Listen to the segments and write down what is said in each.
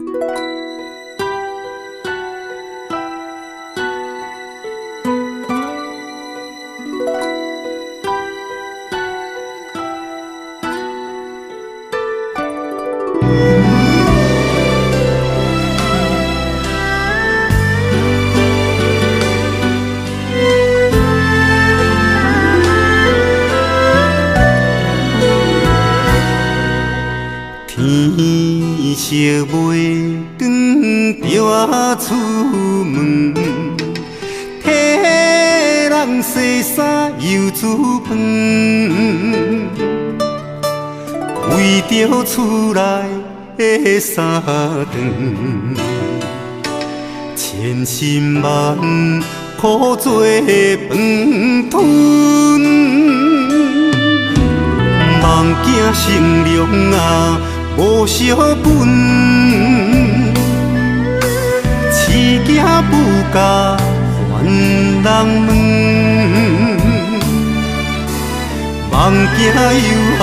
天色袂光就出门，替人洗衫又煮饭，为着厝内的三顿，千辛万苦做饭吞，梦惊成龙啊！无小本，饲囝不教还人问，梦惊有后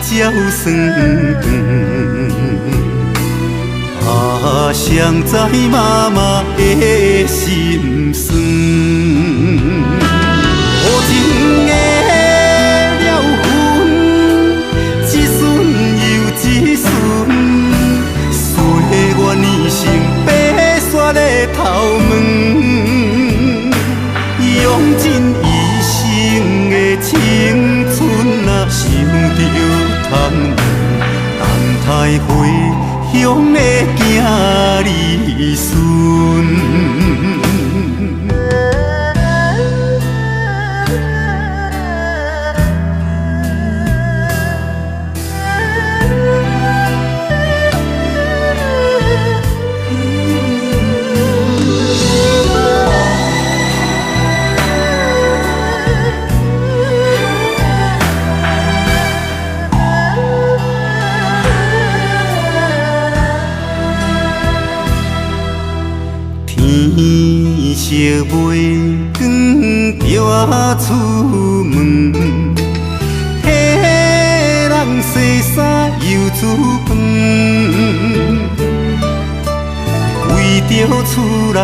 才有算盘。啊，谁知妈妈的心酸？无情的了分，一孙又一孙，岁月年成白雪的头毛，用尽一生的青春啊，想着通等待回乡的囝儿孙。天色袂光就出门，替人洗衫又煮饭，为着厝内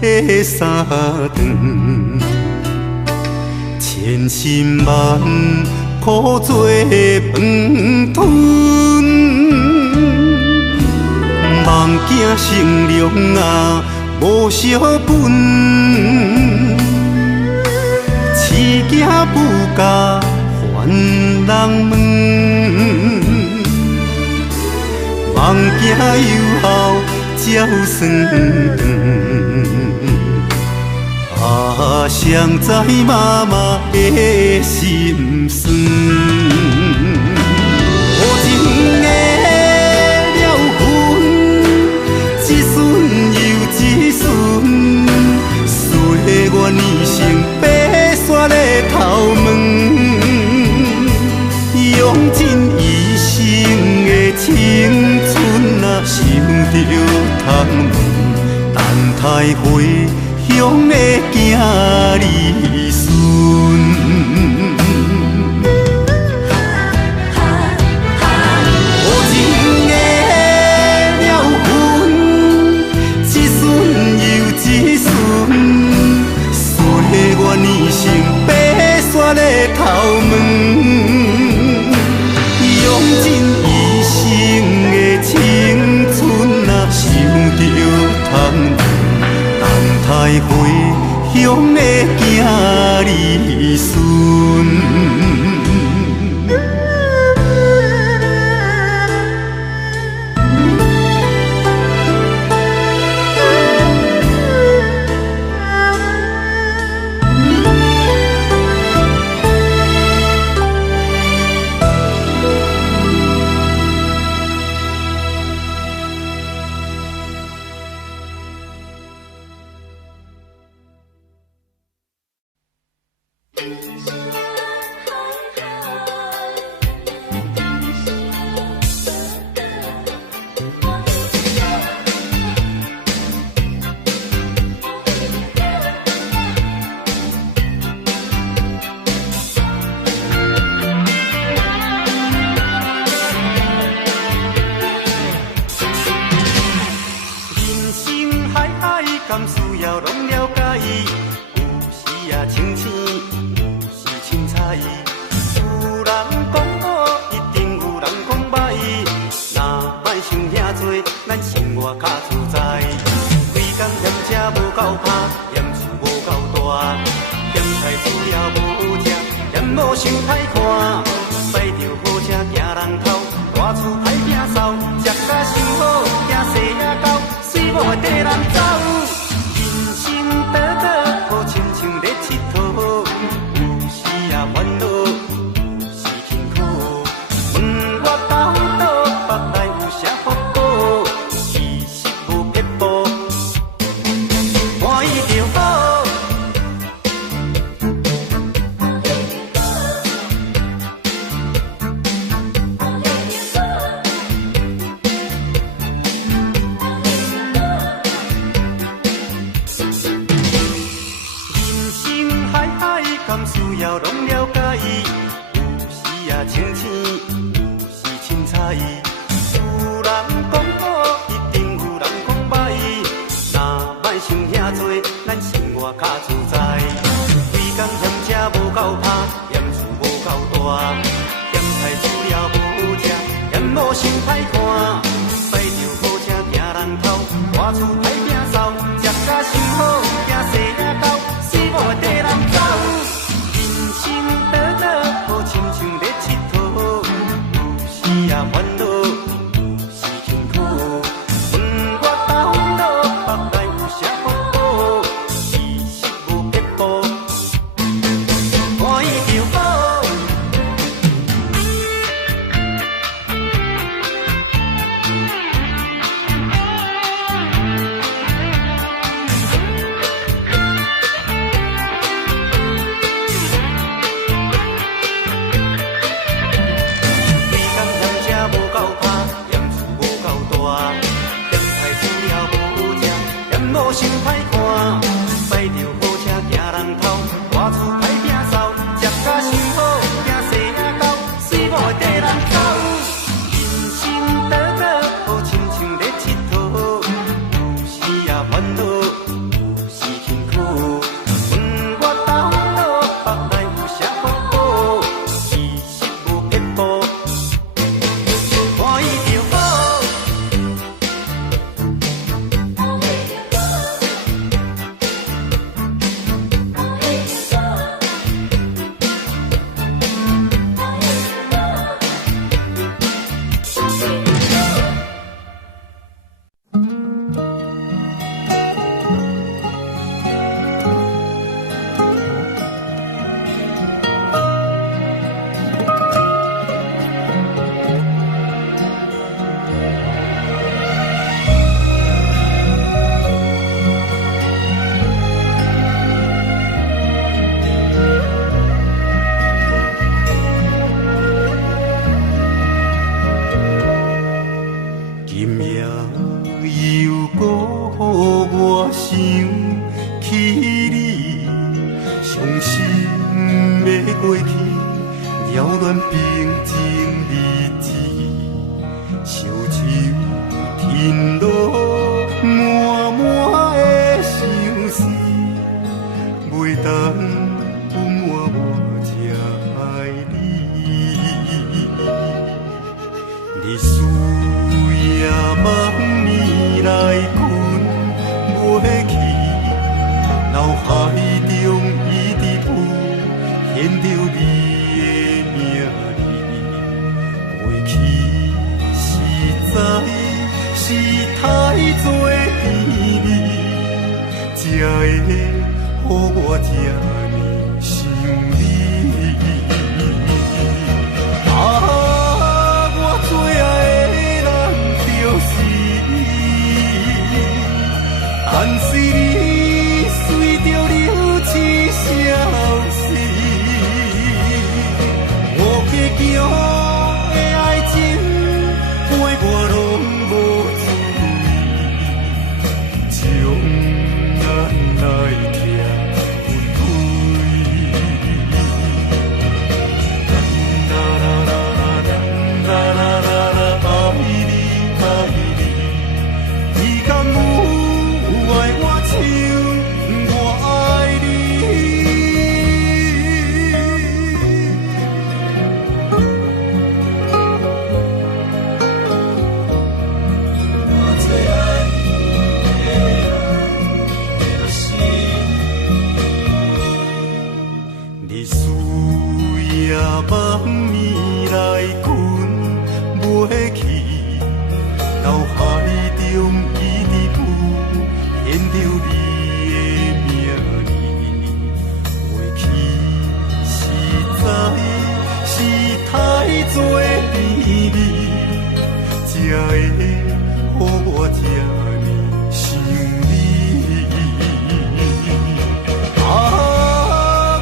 的三顿，千辛万苦做饭吞，梦惊成龙啊！无小本，饲囝不教还人问，梦惊有后才有算盘。啊，谁知妈妈的心酸？无情的了分，一孙一孙，岁月年成白雪的头毛，用尽一生的青春啊，想着通等待回乡的囝儿孙。年成白雪的头毛，用尽一生的青春啊，想着通等待回乡的囝儿孙。较自在。规工嫌车无够拍，嫌厝无够大，嫌菜煮了无食，嫌某想歹看。驶着好车行人头，大厝歹摒扫，食甲伤好，惊细仔狗，水某会缀人走。人生短短，好亲像咧佚佗，有时也烦恼，有时辛苦。问我到倒，腹内有啥福报？其实无撇步，欢喜就好。敢需要拢了解，有时也清醒，有时凊彩。有人讲好，一定有人讲歹。若莫想遐多，咱生活较自在。规工嫌车无够拍，嫌厝无够大，嫌菜煮了无食，嫌某想歹看。驶着好车行人头，大厝歹摒扫，食甲伤好，惊细仔狗，死某会缀人走。人生短短，好亲像咧佚佗，有时也烦恼，有时辛苦。问我到倒，腹内有啥福报？其实无撇步，欢喜就好。某想歹看，驶着好车行人头，大厝歹摒扫，食甲伤好，惊细仔狗，水某会缀人走。人生短短，好亲像咧佚佗，有时也烦恼，有时辛苦。问我到倒，腹内有啥福报？其实无撇步，欢喜就好。将咱来听阮去，脑海中一直浮现着你的名字，过去实在是太多秘密，才会予我这呢想你。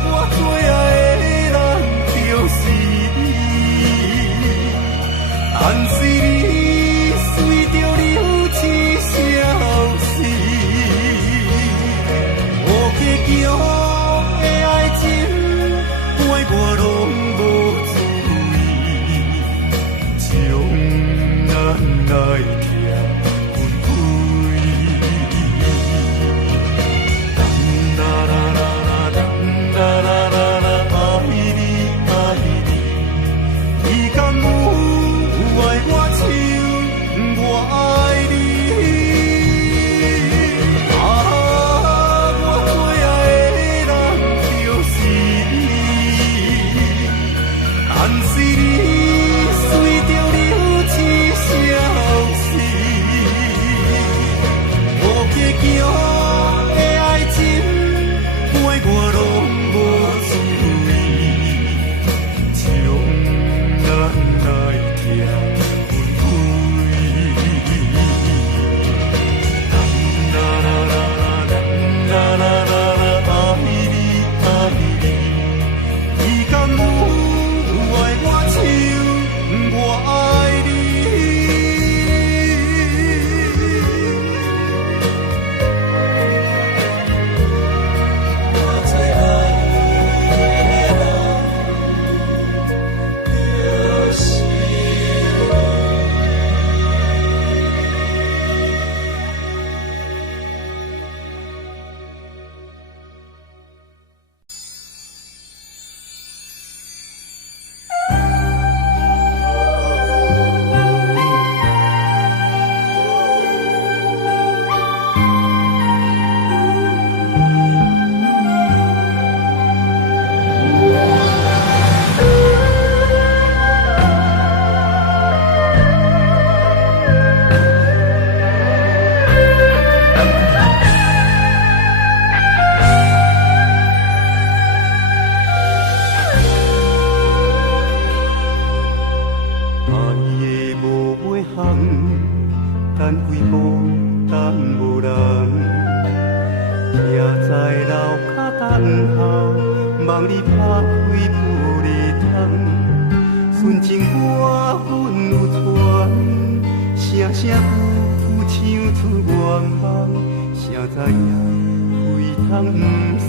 我最爱的人就是你，但是你随着流星消失，无计较的爱情陪我拢无滋味，将咱爱拆分开。等几步等无人，徛在楼骹等候，望你拍开玻璃窗。纯情歌阮有传，声声句句唱出愿望，谁知影归通不是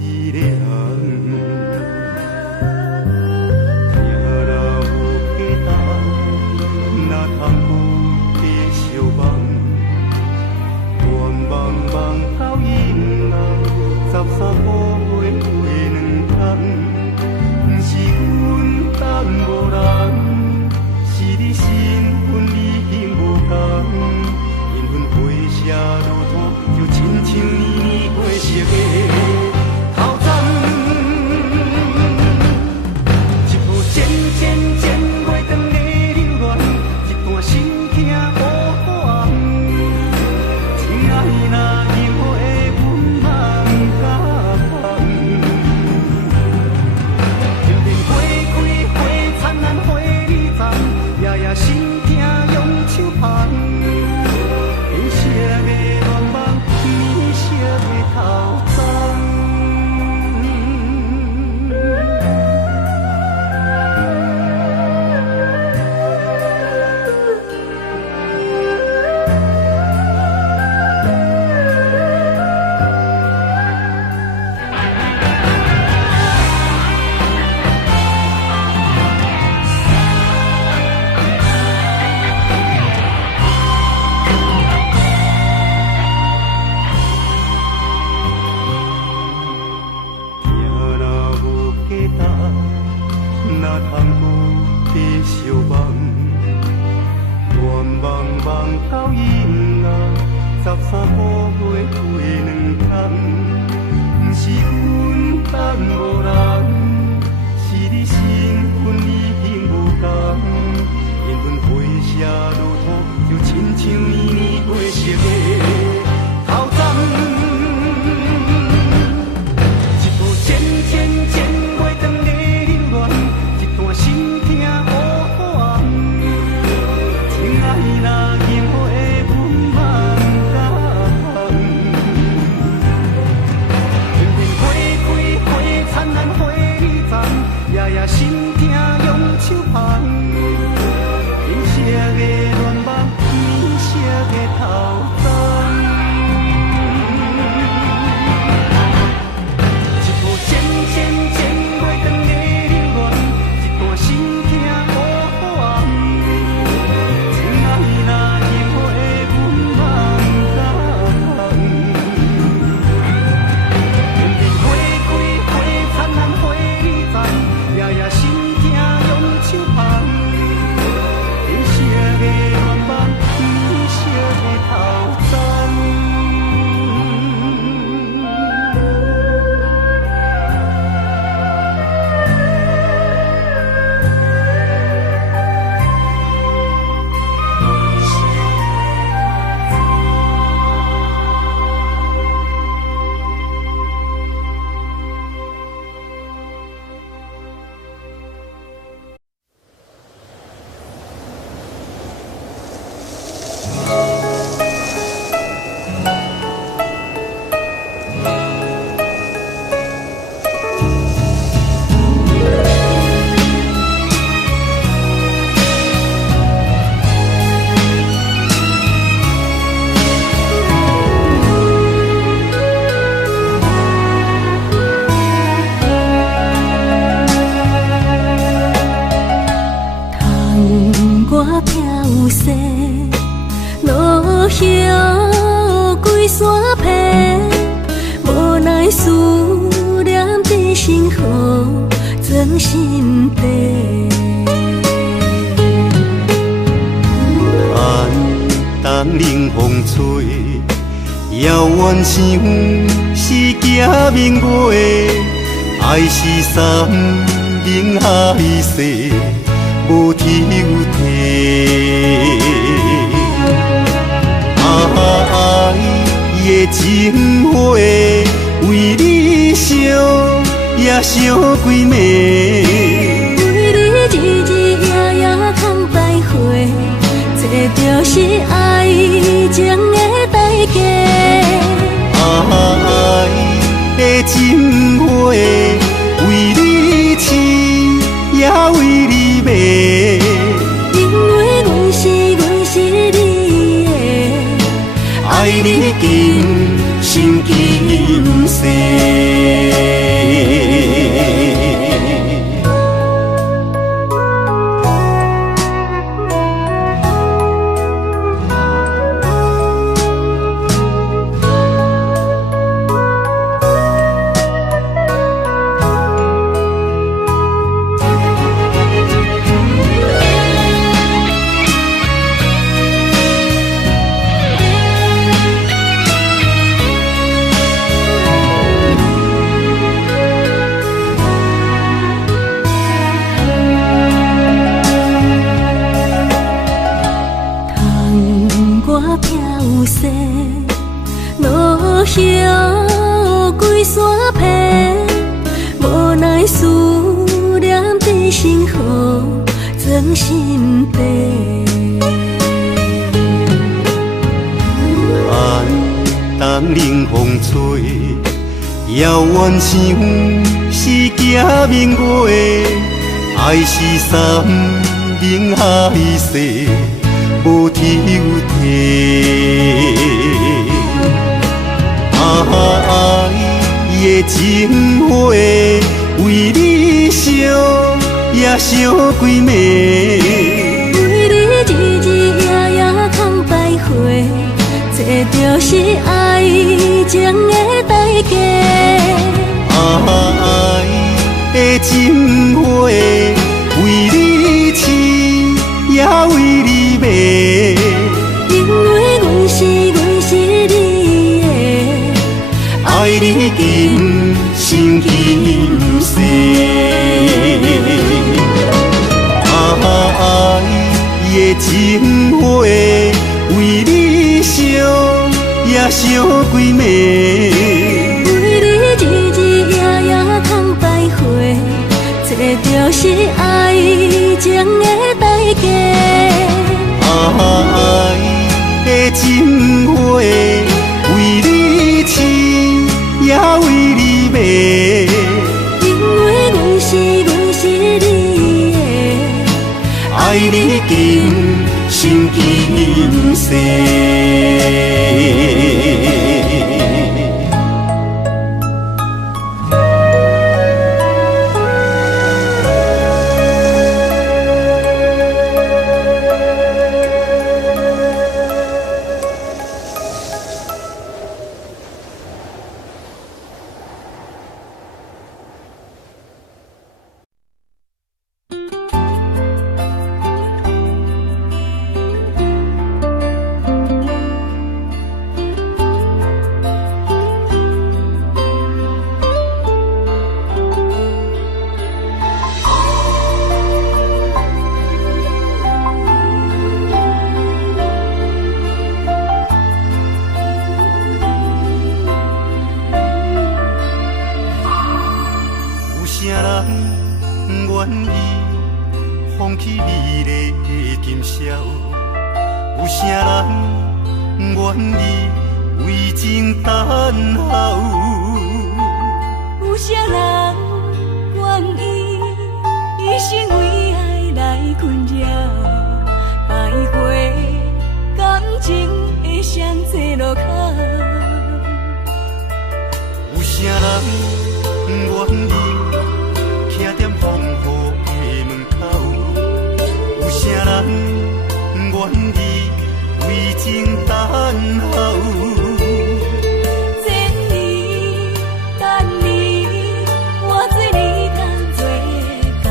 一个人。望到阴暗，13步月过2天，不是阮等无人，是你身份已经无同，缘分飞写如土，就亲像年年过熟的头针，一部渐渐渐月长的流恋，一段心痛无关。那因为阮茫甲放，就连花开花灿烂花里丛，夜夜心痛用手捧，天色的乱梦，年色的头鬃。哪通有继续梦？愿望望到阴暗，13步月过2天，不是阮等无人，是你身份已经无同，缘分我飘逝，落叶归山皮，无奈思念在心河装心底。寒冬冷风吹，遥远想是行明月，爱是山明海誓，无抽屉。爱的情花，为你烧也烧几暝，为你日日夜夜空百回，这就是爱情的代价。爱的情花，为你饲也为你卖，因为阮是你的，爱你今生今世。落叶归山皮，无奈思念在心河装心底。寒冬冷风吹，遥远想是行明月，爱是山明海誓，无抽屉。爱的情花，为你烧也烧几暝，为你日日夜夜空百回，这就是爱情的代价。爱的情花，为你饲也为你卖，因为阮是你的，爱你今生今世。爱的情花，为你烧也烧几暝，为你日日夜夜空百回，这就是爱情的代价。爱的情花，为你饲也为你卖，因为阮是你的，爱你今生今世。有啥人你为情等候。千年等你，我做你同做到，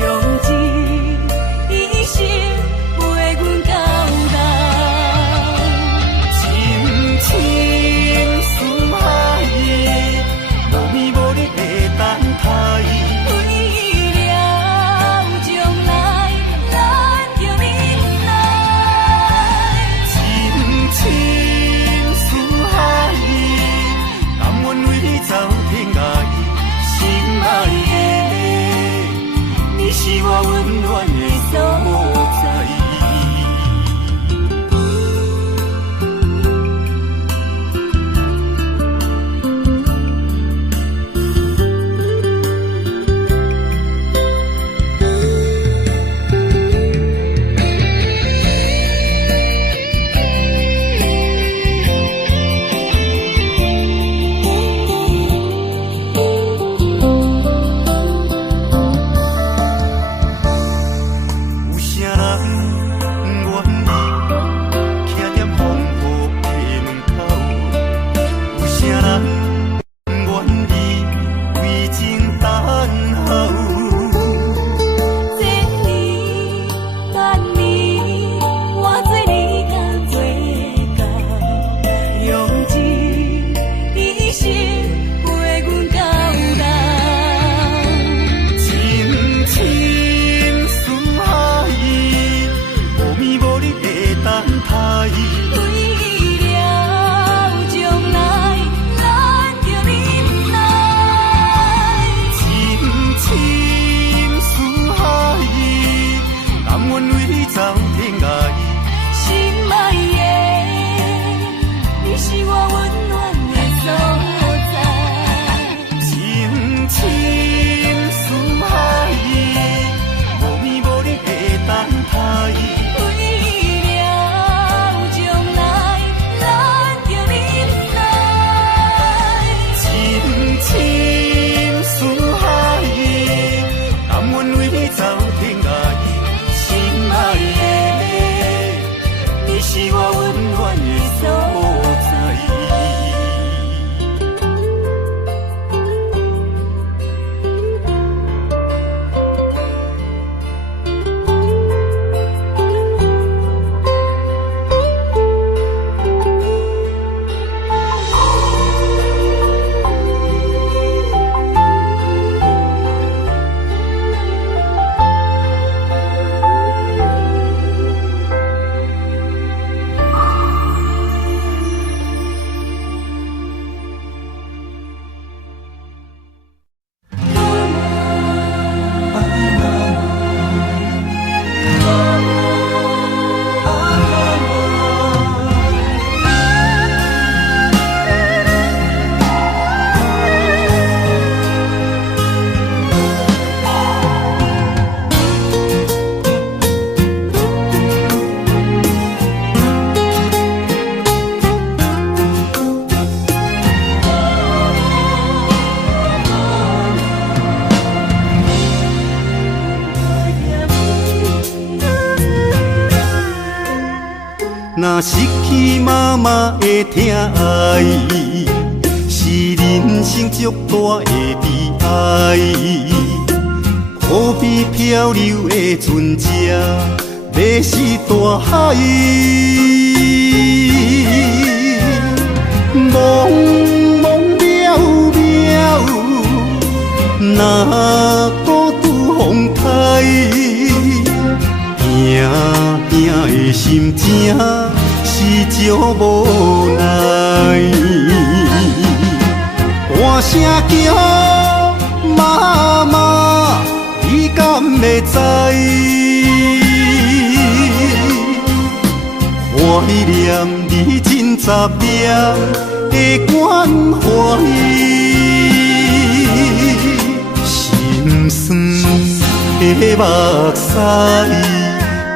用一生陪阮到老。深情似海，无眠无日的等待。为了将来，咱就忍耐。深情似海，甘愿为你走天涯。心爱的，你是我温暖的所在。有啥人愿意徛在风雨的门口？有啥人愿意为情等候？千年等你，我做你同做到，用一生陪阮到老。深情似海，无眠无日的等待。为了将来，咱就忍耐。深情似海，甘愿为你走天涯。心爱的，你是我温暖的所在。深情似海，无眠无日的等待。为了将来，咱就忍耐。深情似海，甘愿为你走天涯。心爱的，你是我温暖的所在。若失去妈妈的疼爱，是人生足大的悲哀。可比漂流的船只，要是大海。茫茫渺渺，若孤独风台。行行的心情是足无奈，大声叫妈妈，你敢会知？怀念你真查命的关怀，心酸的目屎。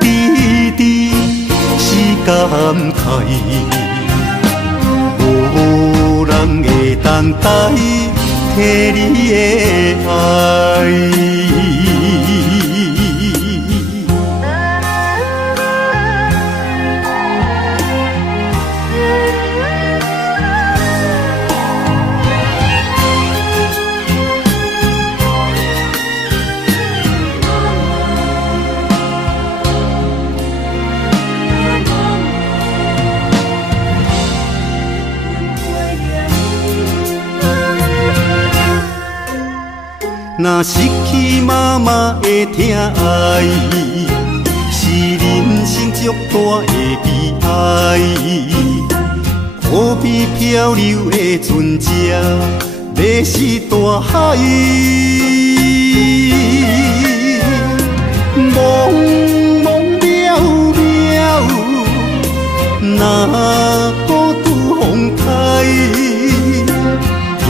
滴滴是感慨，无人会等待替你的爱。若失去妈妈的疼爱，是人生足大的悲哀。可比漂流的船只，要是大海。茫茫渺渺，若孤拄风台，行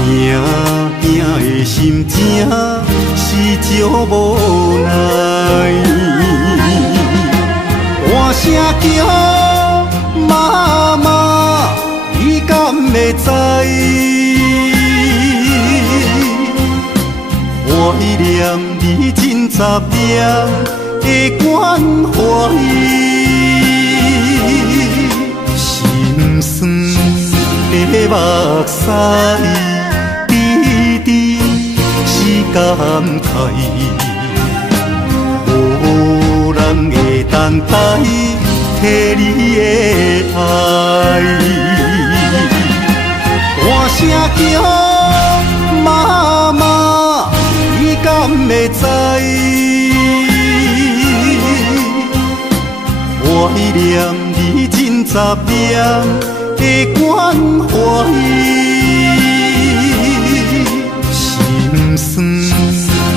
行的心情是足无奈。大声叫妈妈，你敢会知？我念你真查验的关怀，心酸的目屎，滴滴是感慨，无人会等待替你的爱。大声叫妈妈，你敢会知？我念你真查验的关怀，心酸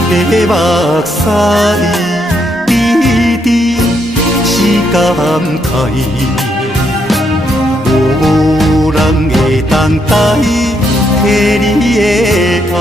的目屎，滴滴是感慨，无人会等待替你的爱。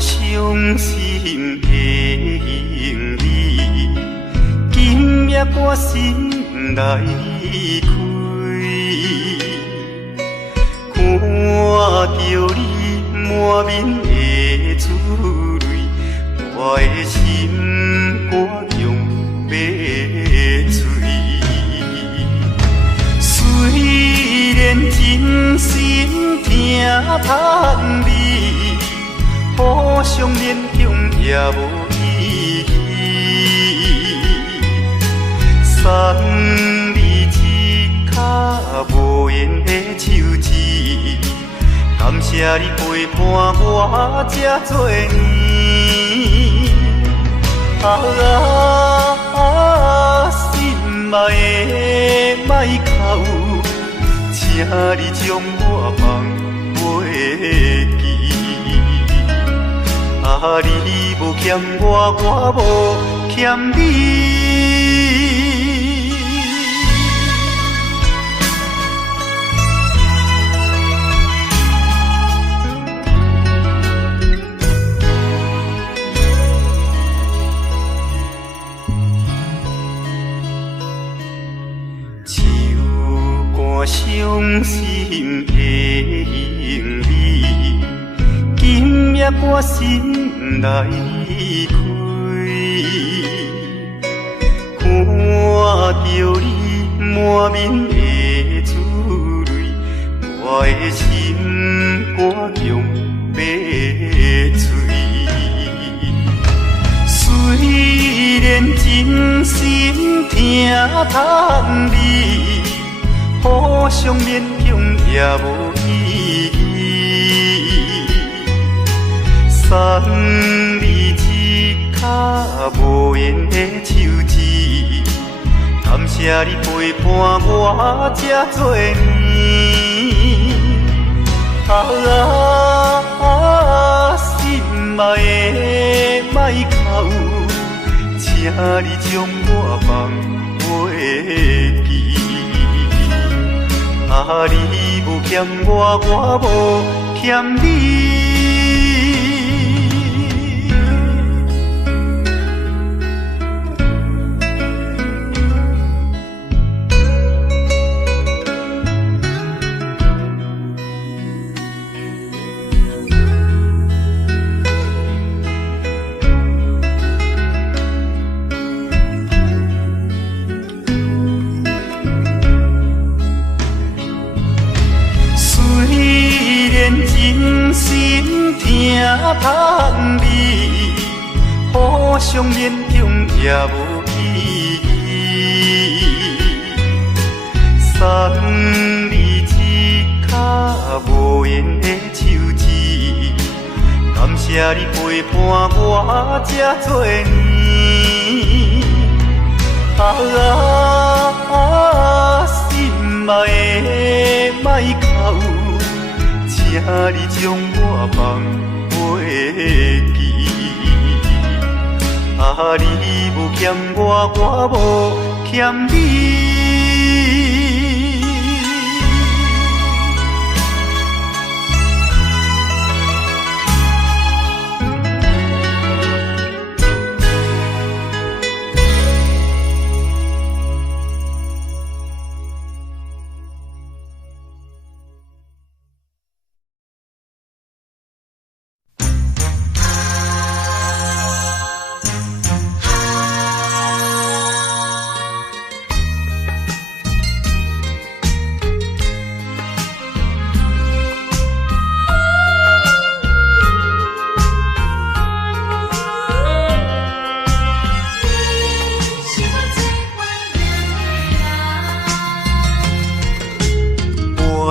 伤心的行李，今夜我心来开，看着你满面的珠泪，我的心肝强要碎。虽然真心疼叹你，互相勉强也无意义，送你一卡无言的手指，感谢你陪伴我这多年。心爱的莫哭，请你将我放袂记。你无欠我，我无欠你。手竿伤心的行李，今夜我心来开，看着你满面的珠泪，我的心肝强要碎。虽然真心疼叹你，互相勉强也无意义，送你一卡无言的手指，感谢你陪伴我这多年。心嘛会莫哭，请你将我放袂记。啊，你无欠我，我无欠你。真心疼盼你，互相勉强也无意义。送你一脚无缘的手指，感谢你陪伴我这多年。心嘛会莫哭。请你将我放袂记，啊，你无欠我，我无欠你。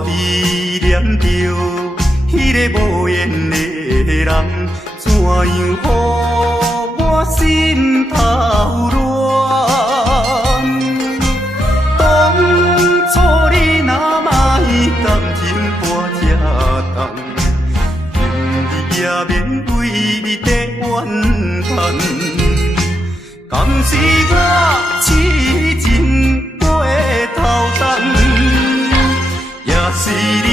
依念着迄个无缘的人，怎样予我心头乱？当初你若莫感情破这重，今日也免为你在怨叹。敢是我痴情过头重？也是你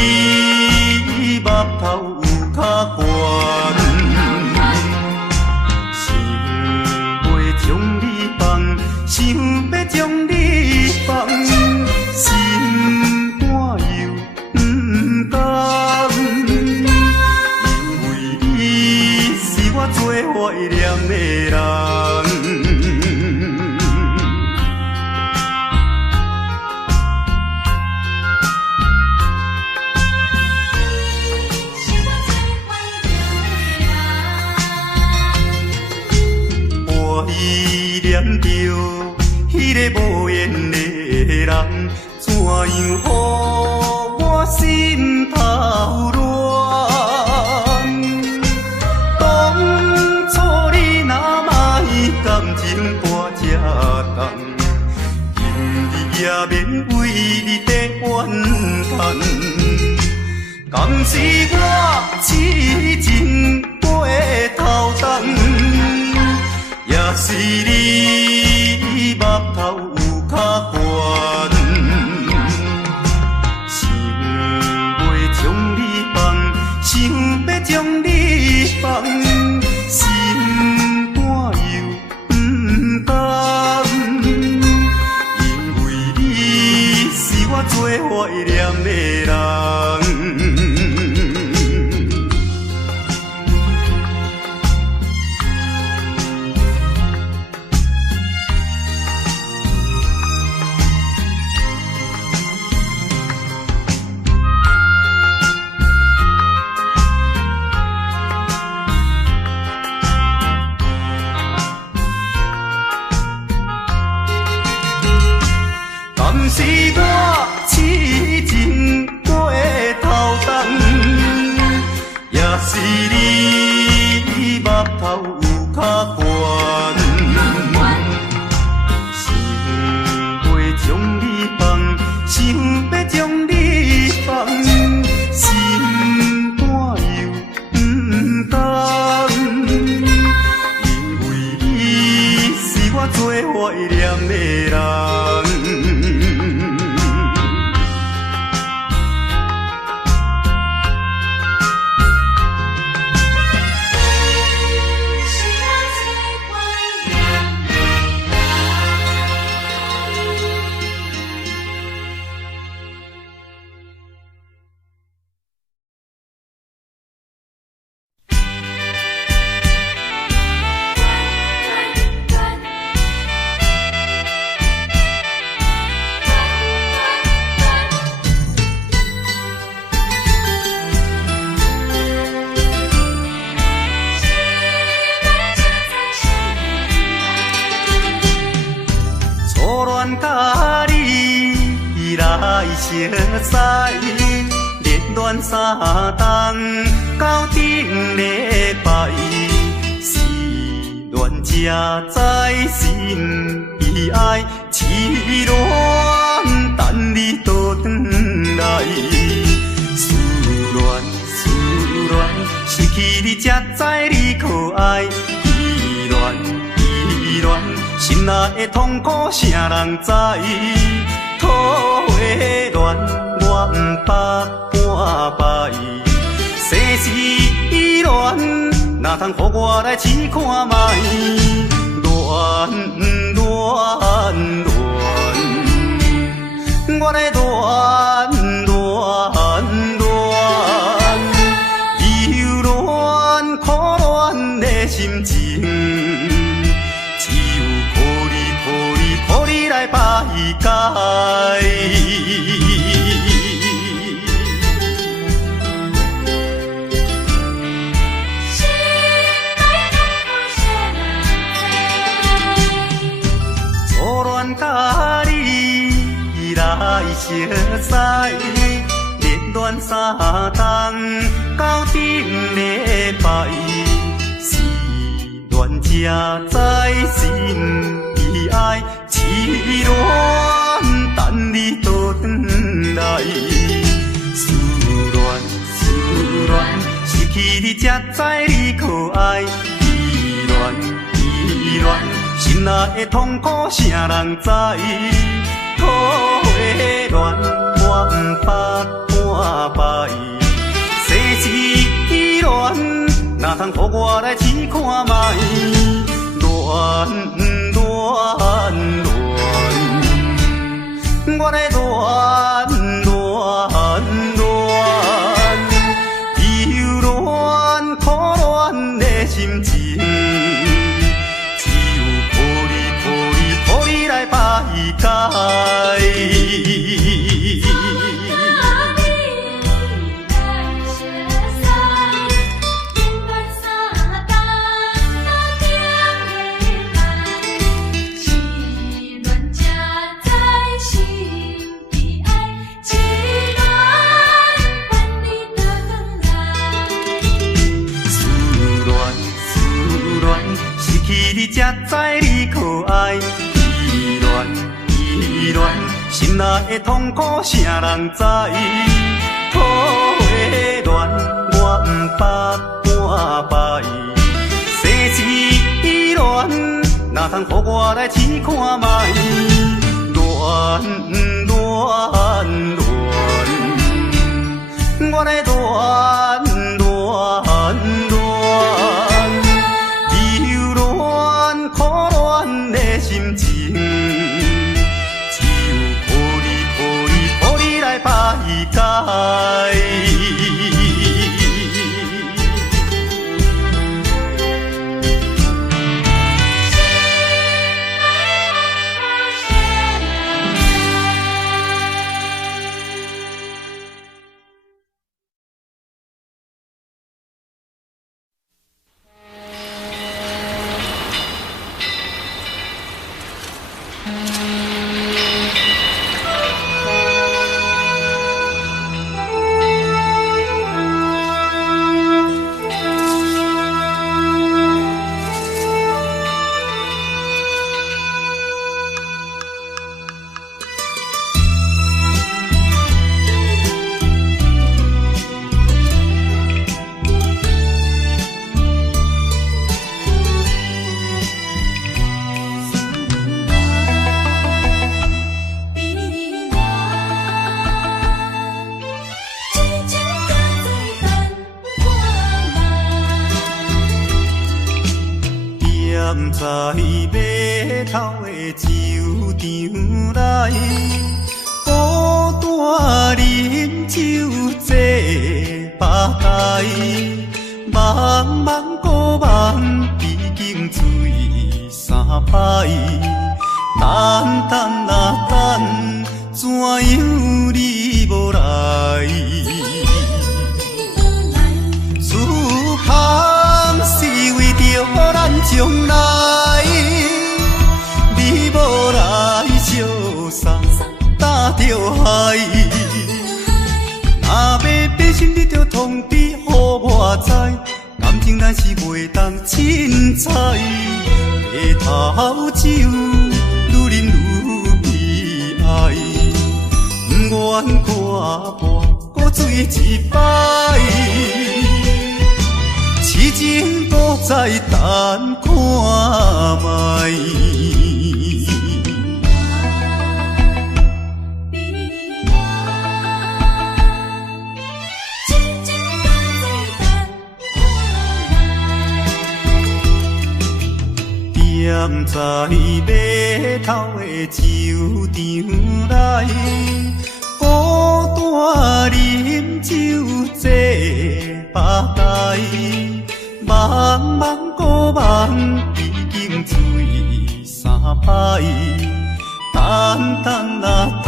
目头有较悬，想要将你放，想要将你放，心肝又不甘，因为你是我最怀念的人。依念着迄个无缘的人，怎样予我心头乱？当初你若莫感情破这重，今日也免为你在怨叹。敢是我痴情过头重？也是你目头有较悬，想要将你放，想要将你放，心肝又不甘，因为你是我最怀念的人。敢是我痴情过头重，也是你目头有较悬，想要将你放，想要将你放，心肝又不甘，恋甲你来相识，热恋三冬到顶礼拜，是恋才知心悲哀，痴恋等你倒转来。思恋，失去你才知你可爱。依恋，心内的痛苦谁人知？土花恋，我不捌半摆。世事恋，哪通予我来试看卖？恋，我来恋。忧恋苦恋的心情，只有靠你来排解。初恋甲你来相识，热恋三冬到顶礼拜，是恋才知心悲哀，痴恋等你倒转来。思恋，失去你才知你可爱。依恋，心内的痛苦谁人知？土花恋，我不捌半摆。世事恋，哪通予我来试看卖？恋，我来恋。忧恋苦恋的心情，只有靠你来排解。你才知你可爱。依恋，心内的痛苦谁人知？土花恋，我不捌半摆。世事恋，哪通予我来试看卖？恋，我来恋。苦恋的心情，只有靠你来排解。在码头的酒场内，孤单饮酒坐吧台，茫茫古梦已经醉三摆，等等啊等，怎样你无来？思盼是为着咱将来，你无来相。心你着通知，予我知，感情咱是袂当凊彩。茶头酒愈啉愈悲哀，不愿看破搁醉一摆，痴情搁再等看卖。踮在码头的酒场内，孤单饮酒坐吧台，茫茫古梦已经醉三摆，等等啊等，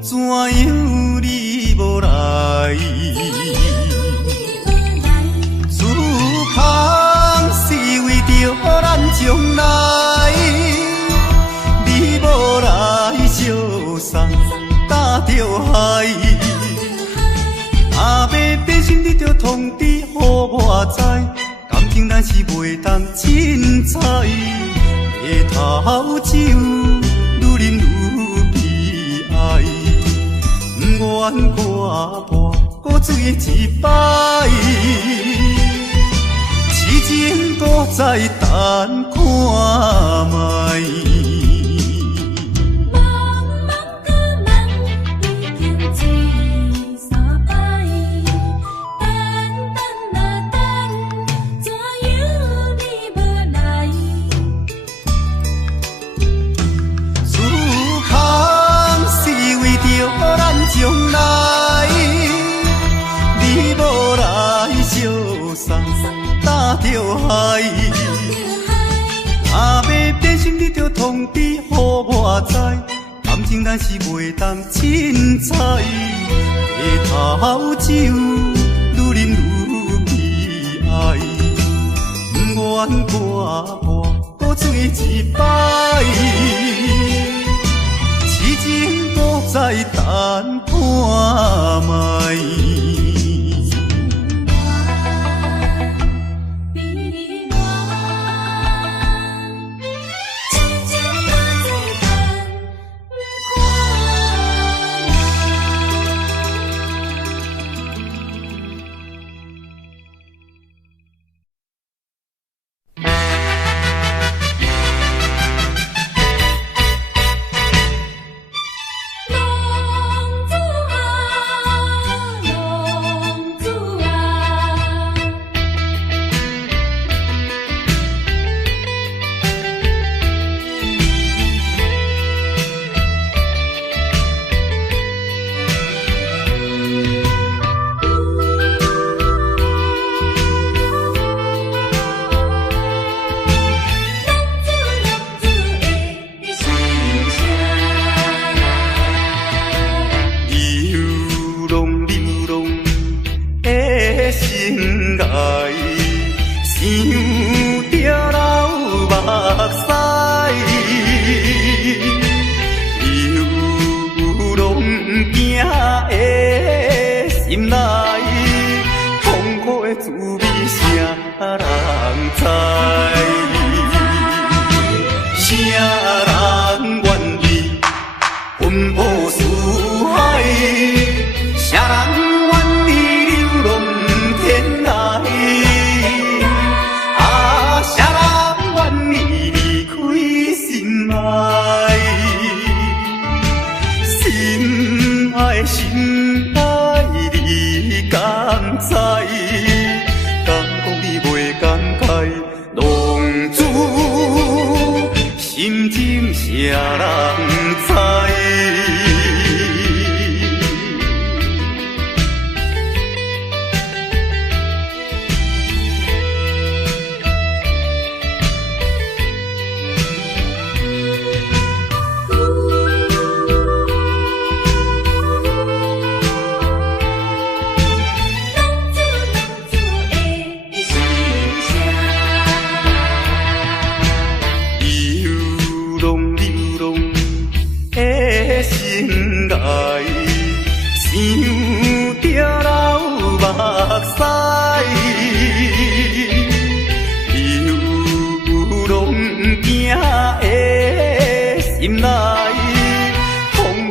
怎样你无来？思空是为着咱将来，你无来相送，担着害。若要变心，你着通知，予我知，感情咱是袂当凊彩。茶头酒愈啉愈悲哀，不愿看破搁醉一摆，痴情搁再等看卖。将来，你无来相送，担着害。若要变心，你着通知，予我知，感情咱是袂当凊彩。茶头酒愈啉愈悲哀，不愿看破搁醉一摆。痴情搁再等看卖。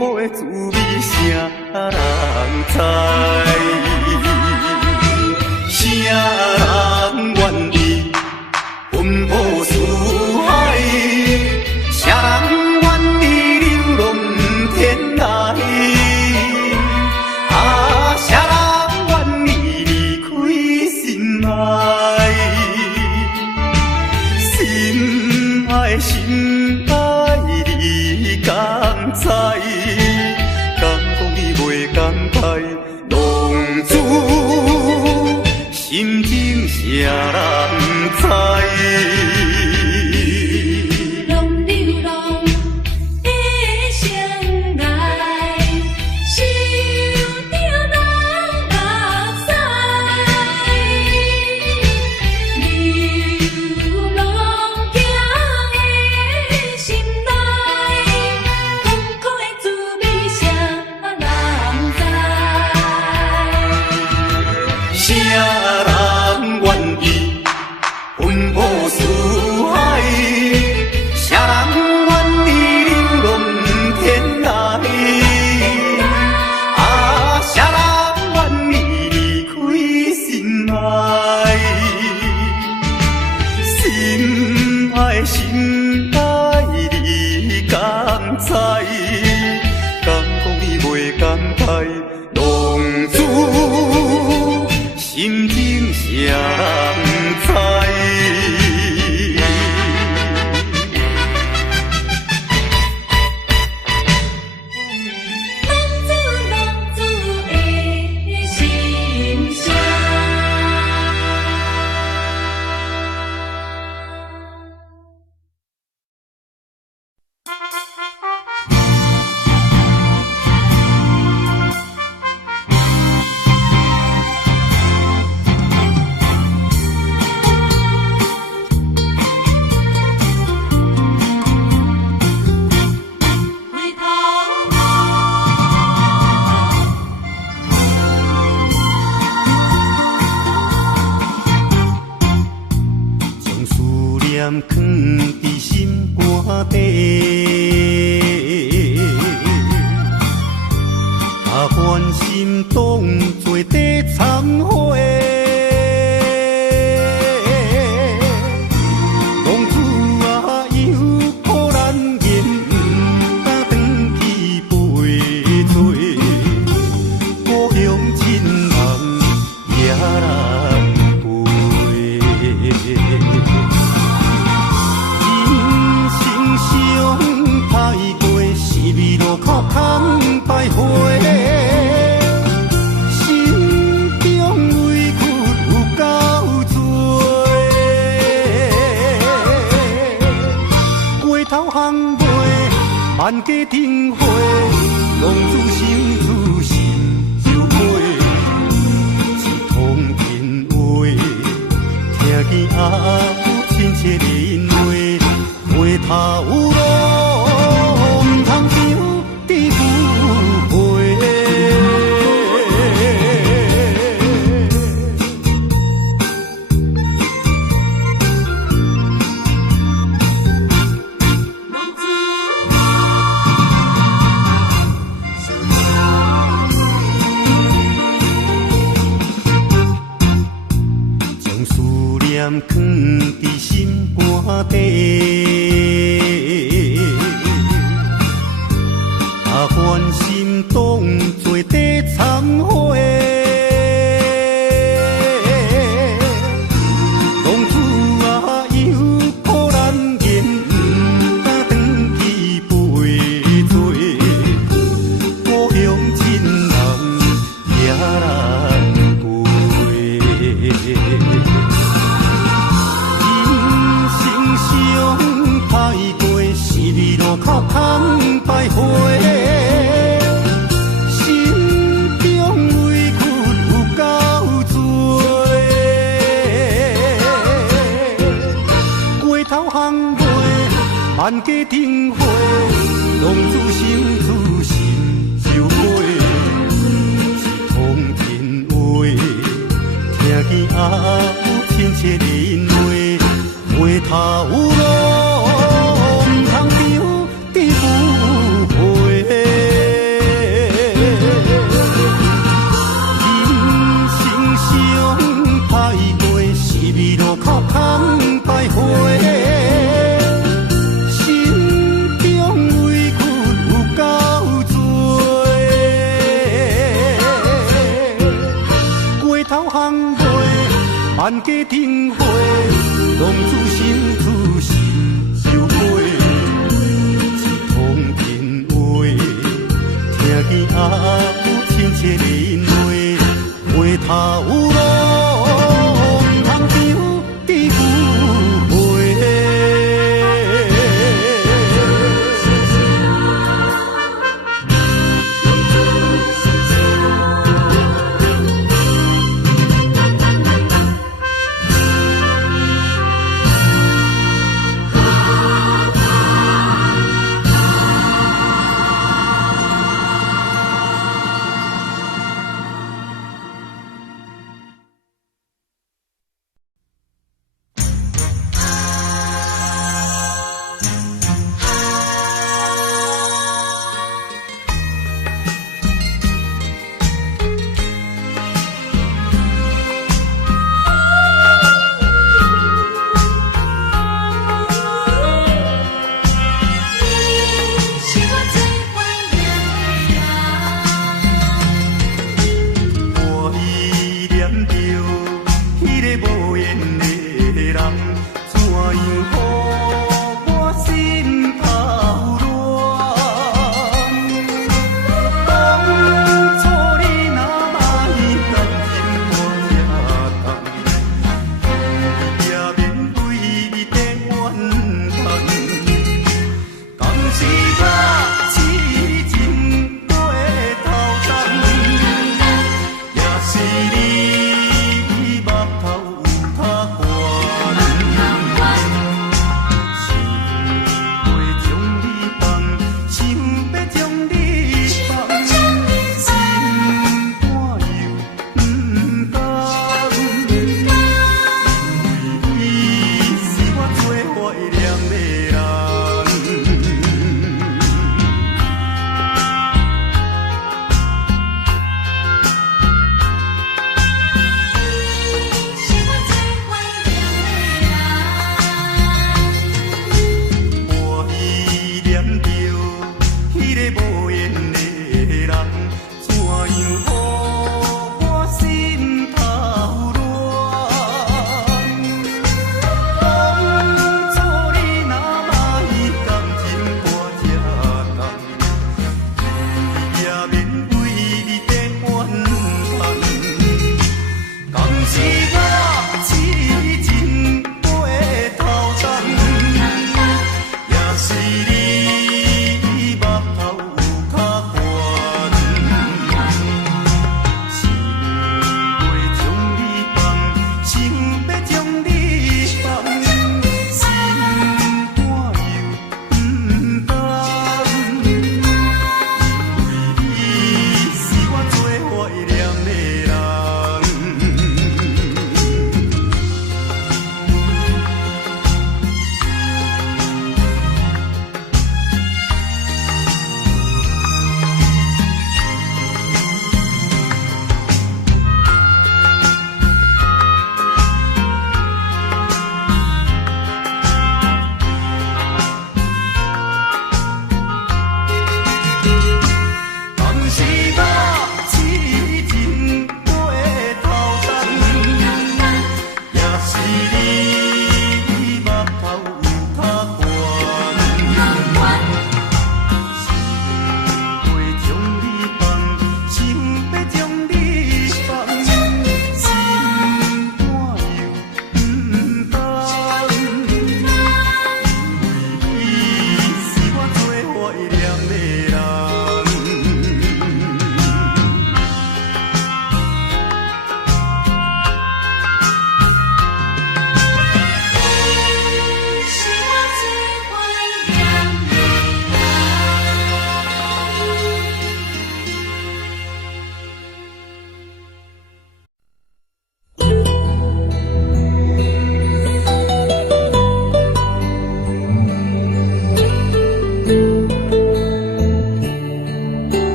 苦的滋味，谁人知？谁人愿意奔波四海？谁人愿意流浪天涯？啊，谁人愿意离开心爱？心爱心爱，你敢知？敢讲你袂感慨？浪子心情谁人知？心爱你敢知？敢讲你袂感慨？浪子心情谁人知？放伫心肝底，把关心当作地参花。浪子啊，犹可咱言，不敢转去陪做，故乡亲人也难陪。路口空徘徊，心中委屈有够多。街头巷尾万家灯火，浪子想自心就飞。一通电话，听见阿母亲切人话，回头路。放伫心肝底，把关心当作地参花。浪子啊，犹可咱言，不敢转去陪做，故乡亲人也难陪。路口空徘徊，心中委屈有够多。街头巷尾万家灯火，浪子想自心就飞。一通电话，听见阿母亲切人话，回头路。万家灯火，浪子心自心有花，一通电话，听见阿母亲切的因话，回头路毋通丢记旧花。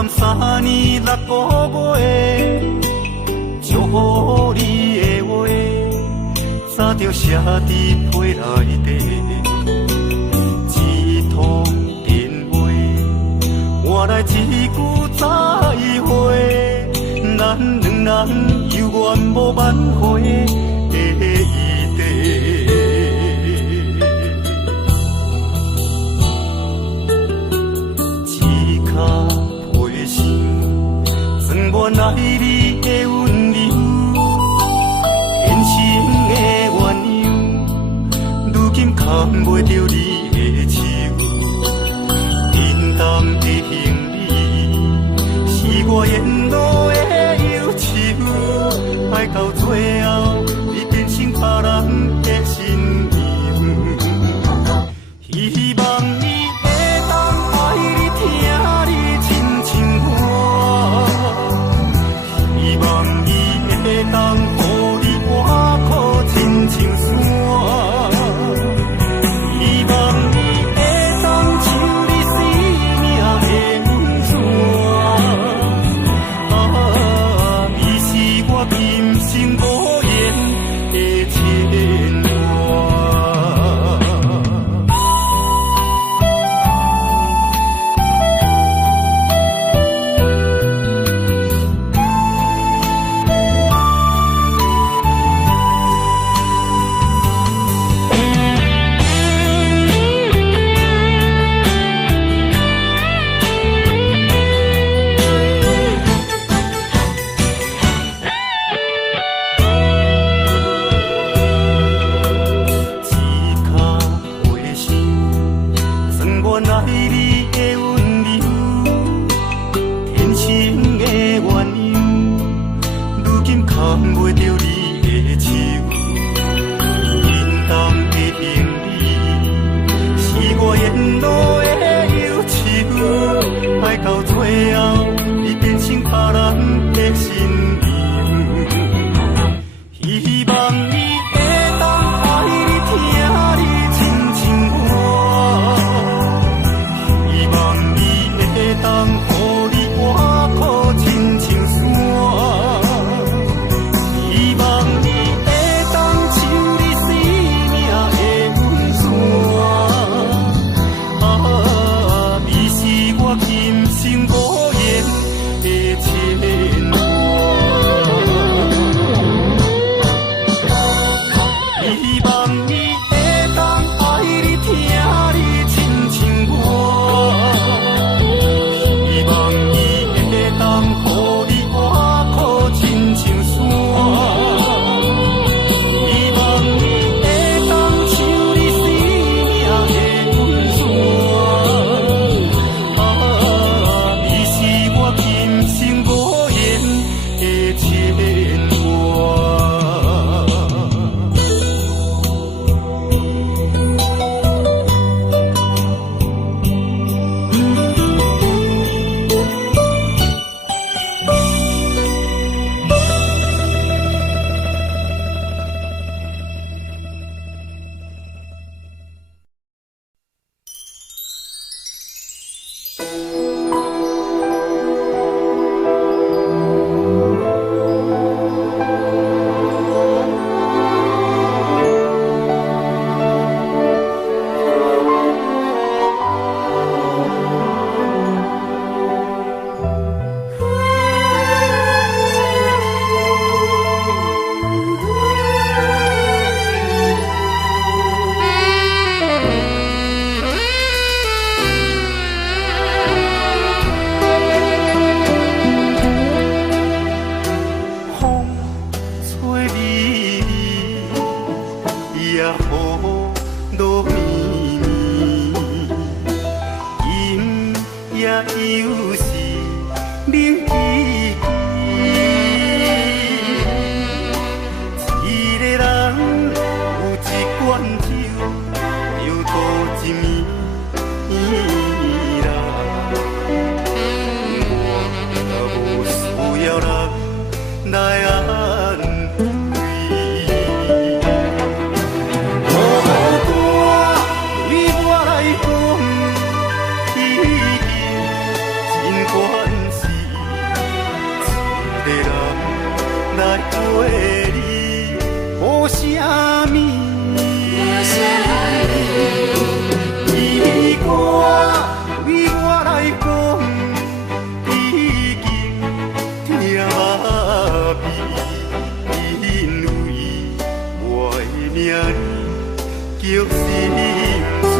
含3年6個月，祝福你的話，早就寫在批內底。一通電話，換來一句再會，咱兩人有緣無挽回的意地。原來你的溫柔，天生的鸳鸯，如今牽袂着你的手，平淡的行李，是我沿路的憂愁，愛到最後，你變成別人的新娘，希望你會當愛你聽你親像我。希望你會當予你活靠親像山，希望你會當像你生命的溫泉，你是我今生無言的牽掛。叫心碎。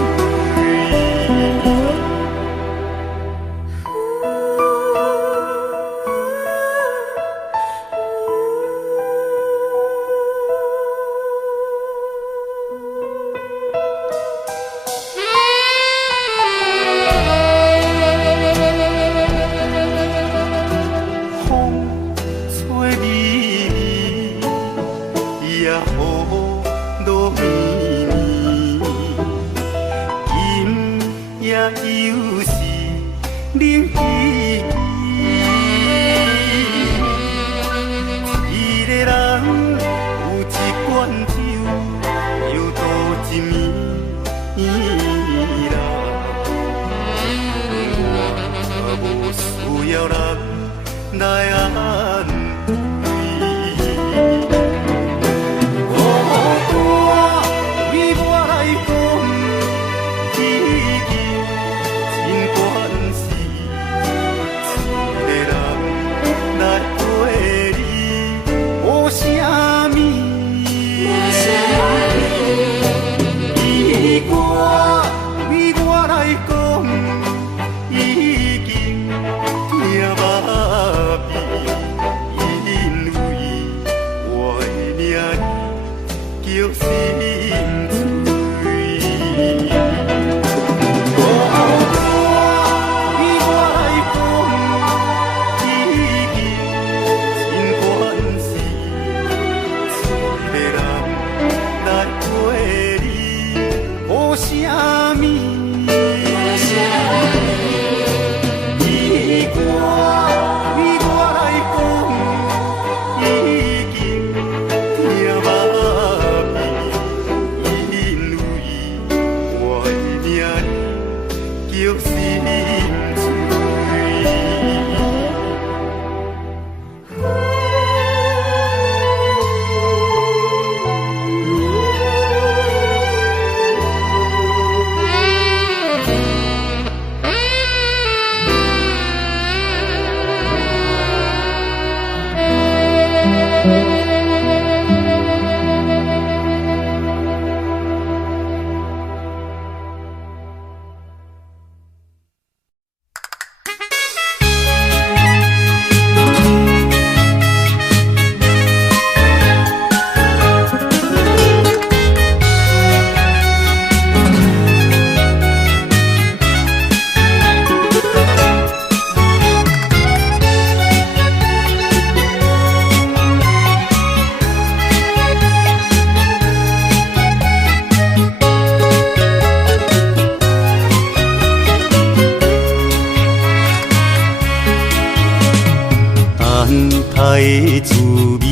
的滋味，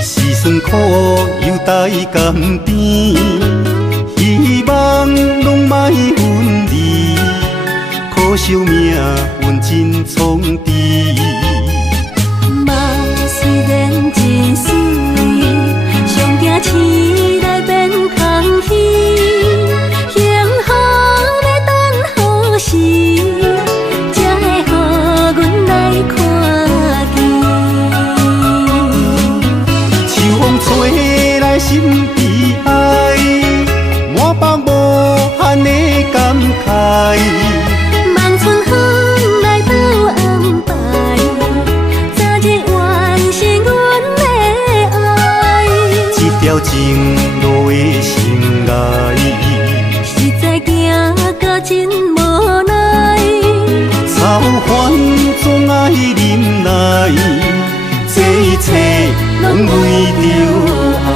是酸苦又带甘甜，希望拢莫分离，可惜命运真创治。梦虽然真水，上惊醒来变空虚，幸福要等何时？才会予阮来看见？秋风吹来心悲哀，满腹无限的感慨。望春风来到安排，早日完成阮的爱。一条情路的心爱，实在行到真无奈。草烦总爱忍耐，这一切拢为着爱。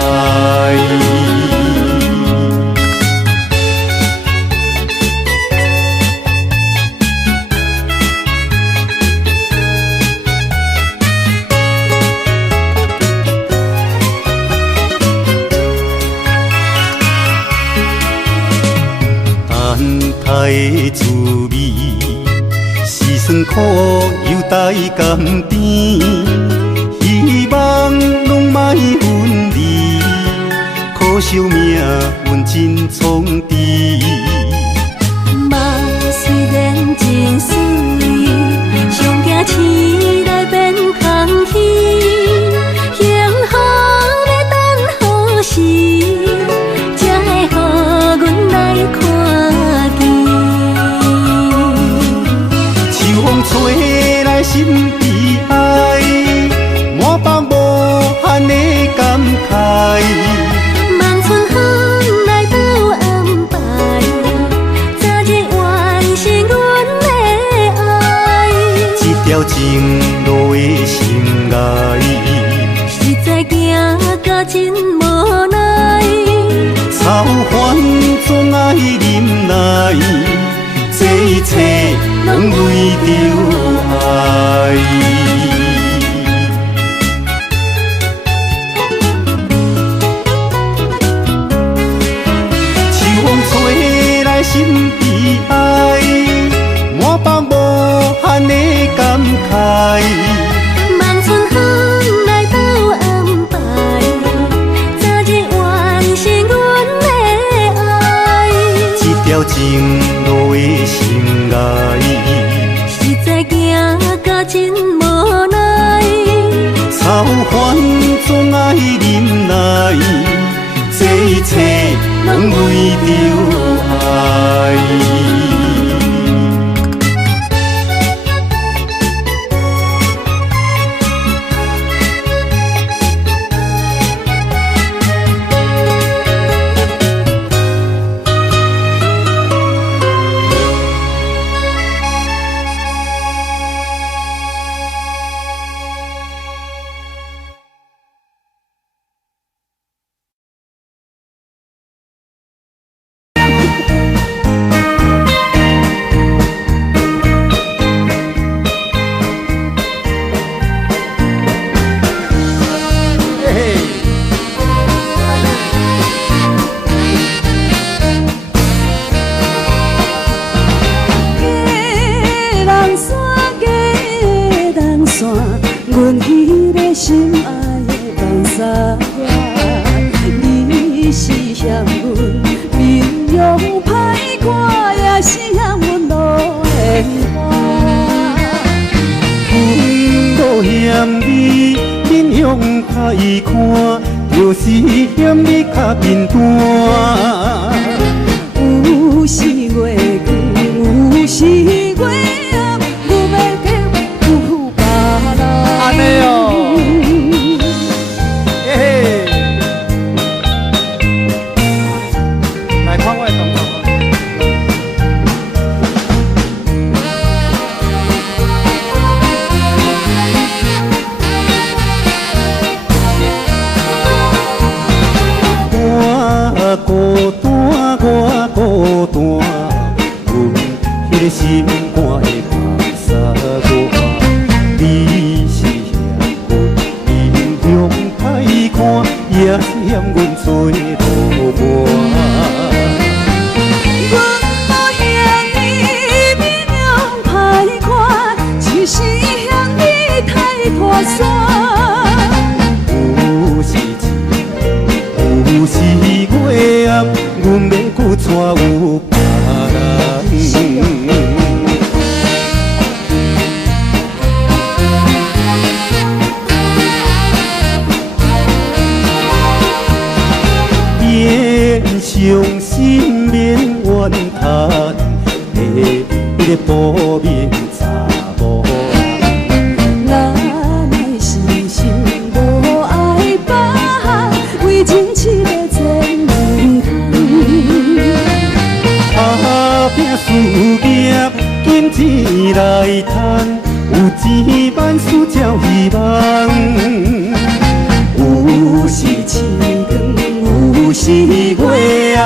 的滋味，是酸苦又带甘甜，希望拢莫分离，可惜命运真创治。梦虽然真水，上惊醒来变空虚，幸福要等何时？这一切拢为着爱。秋风吹来心悲哀，满腹无限的感慨。望春风来到安排，早日完成阮的爱。一条情路的心爱，实在行到真无奈。操烦总爱忍耐，这一切拢为着爱。阮迄个心爱的梦三月，你是嫌阮面容歹看，也是嫌阮路的花。都嫌你面容歹看，就是嫌你较面单。有时月光，有时月暗，阮要叫有别人。安尼哦，嘿嘿，来看我的动作。我孤单，我孤单，阮迄个心肝的梦三月。你是嫌阮面容歹看，也嫌阮做路伴。阮无嫌你面容歹看，只是嫌你太拖山。有时晴，有时月暗，阮要搁娶有别人。免伤心，免怨叹，迄个无面查某人。咱的是心无爱放，为情痴的前门空。打拼事业，金钱来赚，有钱万事才希望。有时星光，有时月暗，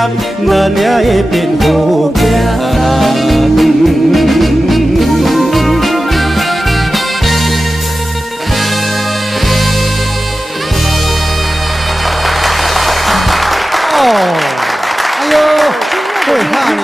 咱也会变好行人。哦，哎呦，会怕你。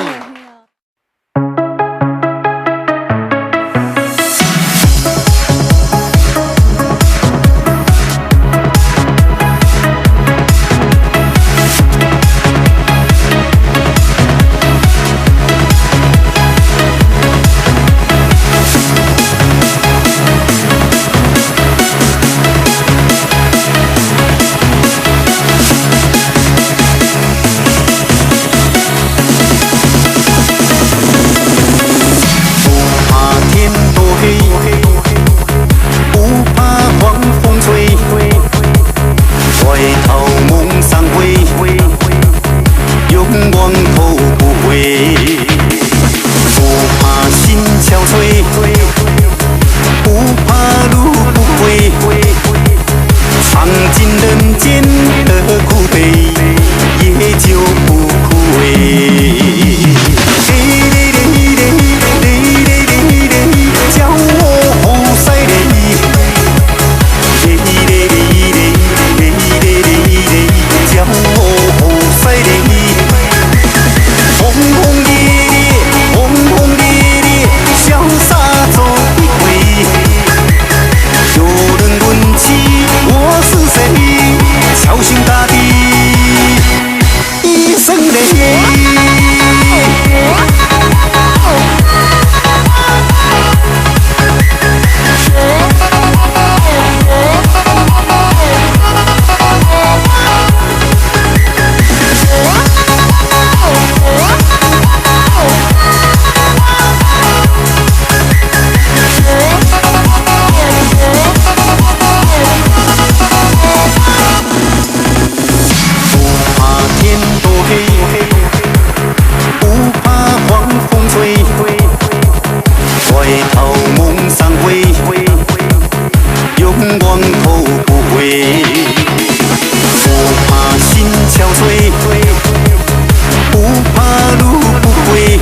不怕路不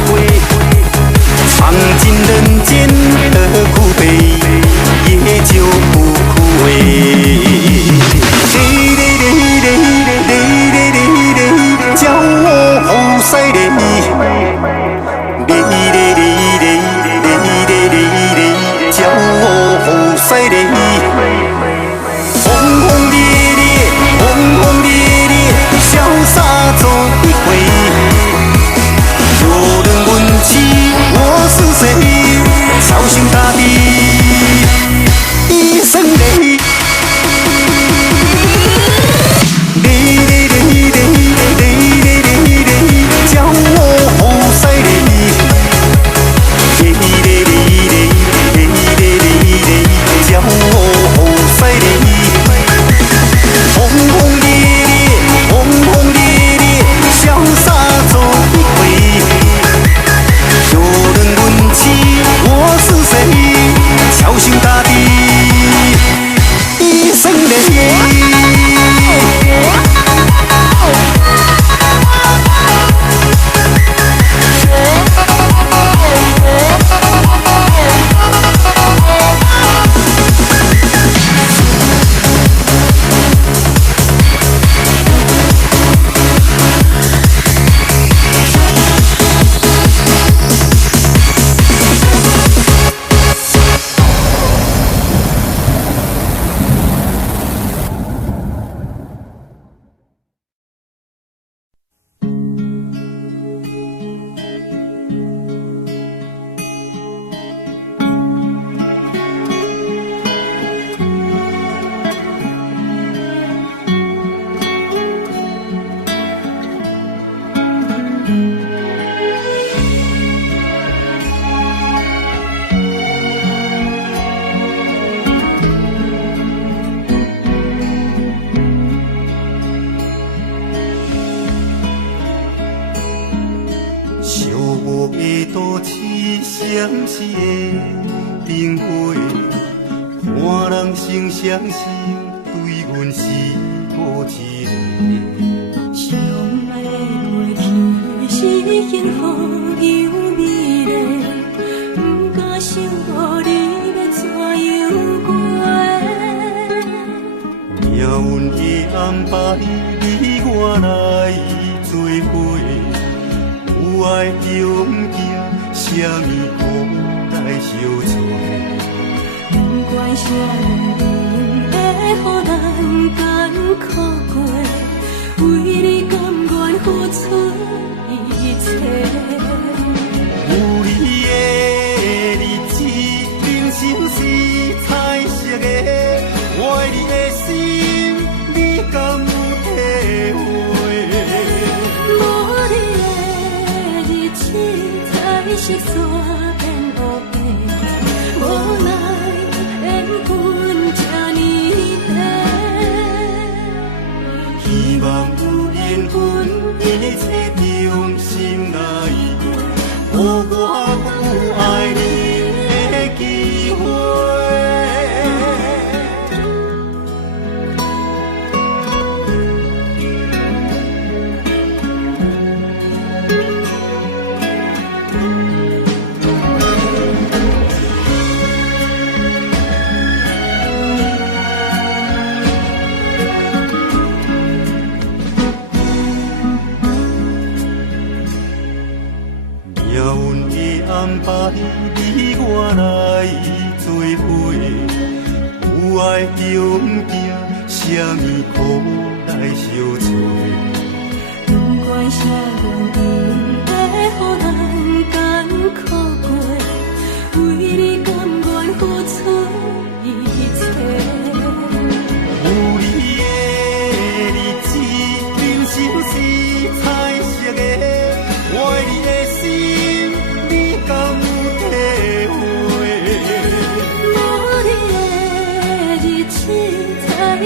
归，尝尽人间的苦悲，也就不枯萎。叫我好犀利，叫我好犀利，轰轰烈烈，轰轰烈烈，潇洒走一回。有人问起我是谁，超雄大地一声雷。叫我好犀利，叫我好犀利，轰轰烈烈，轰轰烈烈，潇洒走一回。有人问起我是谁，超雄大地一声雷。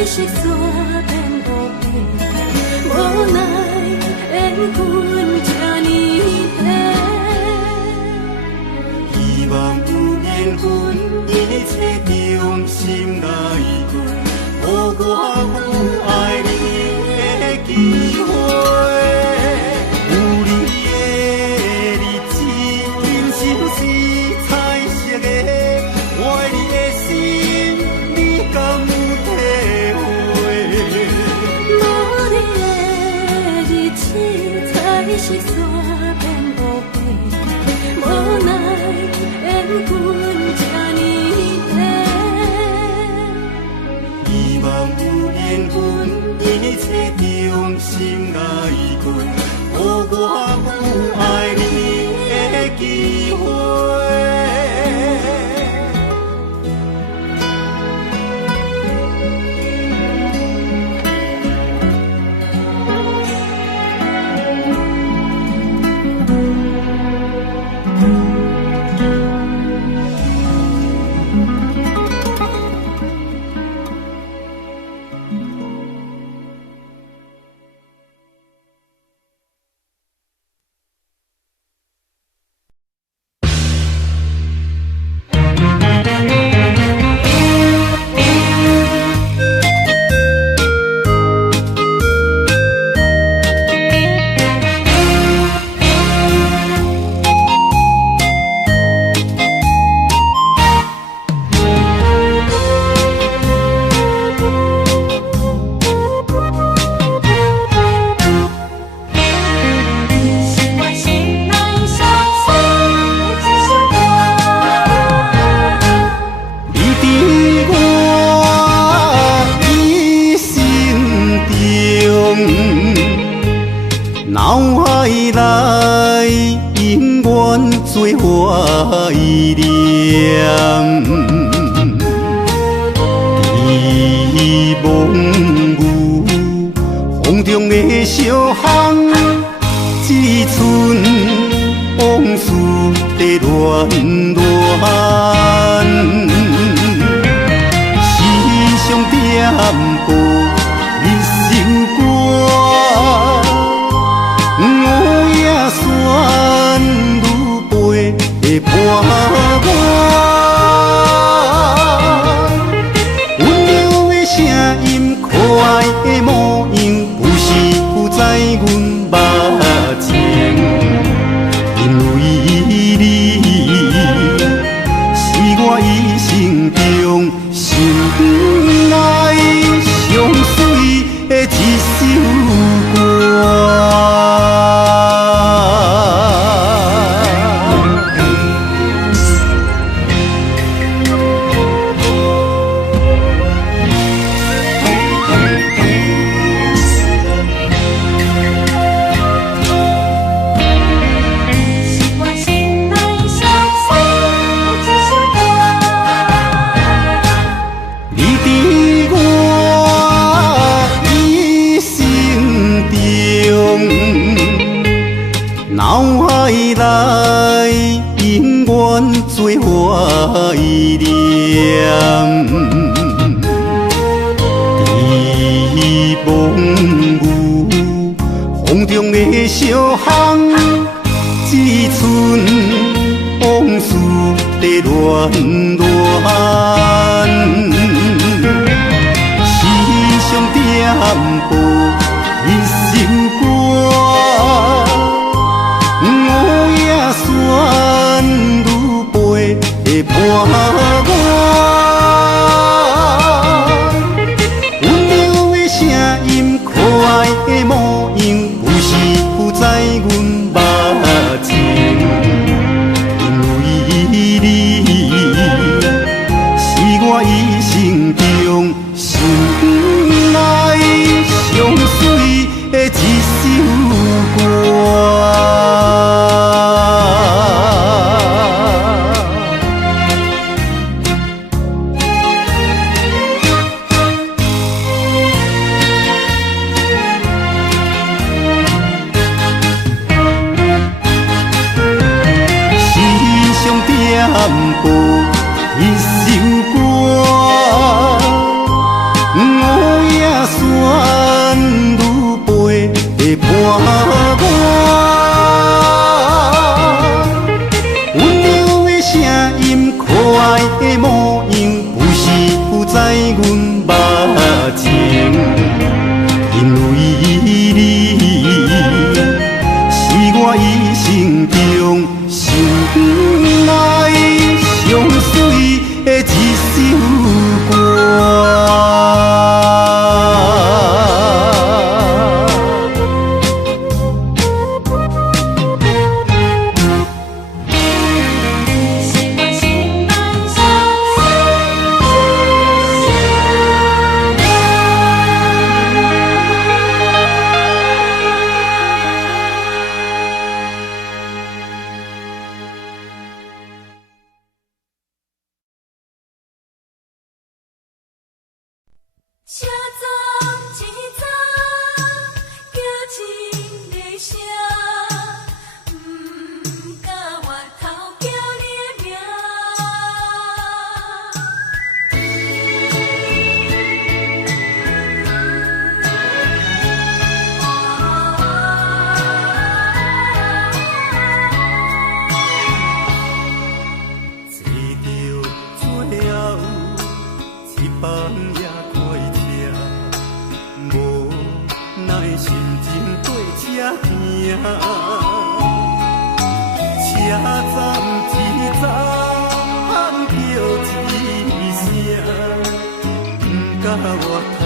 色煞变乌白，无奈缘分这呢短。希望有缘分，一切从心来过，予我有爱你的机会。是山变乌白，无奈缘分这呢短。希望有缘分，一切重新来过，予我有爱你的机会。脑海内永远做怀念，伫梦雾风中的小巷，只剩往事在乱乱，时常点播一首歌。我也算愈飞的伴我，温柔的声音，可爱的模样，有时有在阮目前，因为你是我一生中心内上水的一首歌。脑海内永远做怀念，伫梦雾风中的小巷，只剩往事在乱乱，时常点播一首歌。我也算愈飞的伴我，温柔的声音，可爱的模样，有时有在阮目前，因为你是我一生中心内上水的一首歌。点播一首歌，我也算愈飞的伴我，温柔的声音，可爱的模样，有时有在阮目前，因为你是我一生中心内上水的一首歌。车站一站叫一声，不甲我。